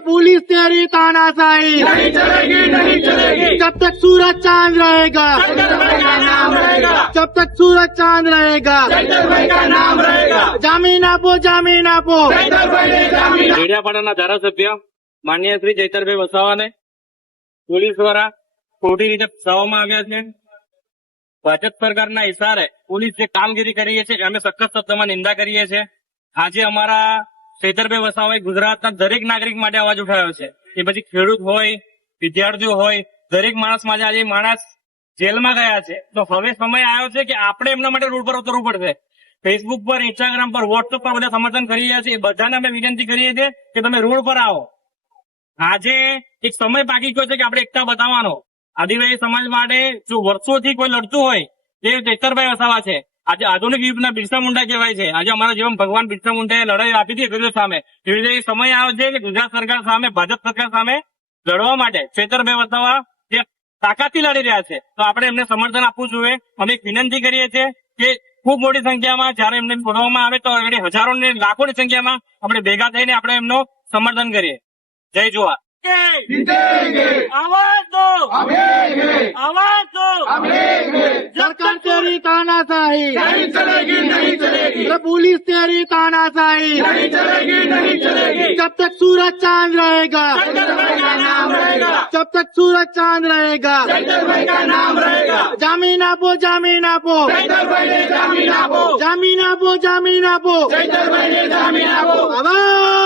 Police तेरी तानाशाही नहीं चलेगी, नहीं चलेगी। जब तक सूरज चांद रहेगा, शंकर भाई का नाम रहेगा, जब तक सूरज चांद रहेगा, शंकर भाई का नाम रहेगा। जामीन आपो, जामीन आपो। शंकर भाई ने जामीन ડેડિયાપાડાના ધારાસભ્ય માનનીય શ્રી ચૈતરભાઈ વસાવાને પોલીસ દ્વારા ખોટી રીતે ફસાવવામાં આવ્યા છે. ભાજપ સરકારના ઇશારે પોલીસ જે કામગીરી કરી છે અમે સખત શબ્દમાં નિંદા કરીએ છીએ. આજે અમારા ચૈતરભાઈ વસાવાએ ગુજરાતના દરેક નાગરિક માટે અવાજ ઉઠાવ્યો છે. એ પછી ખેડૂત હોય, વિદ્યાર્થીઓ હોય, દરેક માણસ માટે આજે માણસ જેલમાં ગયા છે. તો હવે સમય આવ્યો છે કે આપણે એમના માટે રોડ પર ઉતરવું પડશે. ફેસબુક પર, ઇન્સ્ટાગ્રામ પર, વોટ્સઅપ પર બધા સમર્થન કરી રહ્યા છે. એ બધાને અમે વિનંતી કરીએ છીએ કે તમે રોડ પર આવો. આજે એક સમય બાકી ગયો છે કે આપણે એકતા બતાવવાનો. આદિવાસી સમાજ માટે જો વર્ષોથી કોઈ લડતું હોય તે ચૈતરભાઈ વસાવા છે. આજે આધુનિક યુગના બિરસા મુંડા કહેવાય છે. આજે અમારા જીવન ભગવાન બિરસા મુંડાએ લડાઈ આપી હતી અંગ્રેજો સામે. એવી રીતે સમય આવ્યો છે કે ગુજરાત સરકાર સામે, ભાજપ સરકાર સામે લડવા માટે ચૈતરભાઈ વસાવા જે તાકાતથી લડી રહ્યા છે તો આપણે એમને સમર્થન આપવું જોઈએ. અમે એક વિનંતી કરીએ છીએ કે ખૂબ મોટી સંખ્યામાં જયારે એમને બોલાવવામાં આવે તો હજારો ને લાખોની સંખ્યામાં આપણે ભેગા થઈને આપણે એમનો સમર્થન કરીએ. જય જોહાર. आवाज दो, आवाज दो। सरकार तेरी तानाशाही नहीं चलेगी, नहीं चलेगी। पुलिस तेरी तानाशाही नहीं चलेगी, नहीं चलेगी। जब तक सूरज चांद रहेगा, शंकर भाई का नाम रहेगा, जब तक सूरज चांद रहेगा, शंकर भाई का नाम रहेगा। जामीन आपो, जामीन आपो। शंकर भाई ने जामीन आपो, जामीन आपो, जामीन आपो। शंकर भाई ने जामीन आपो। आवाज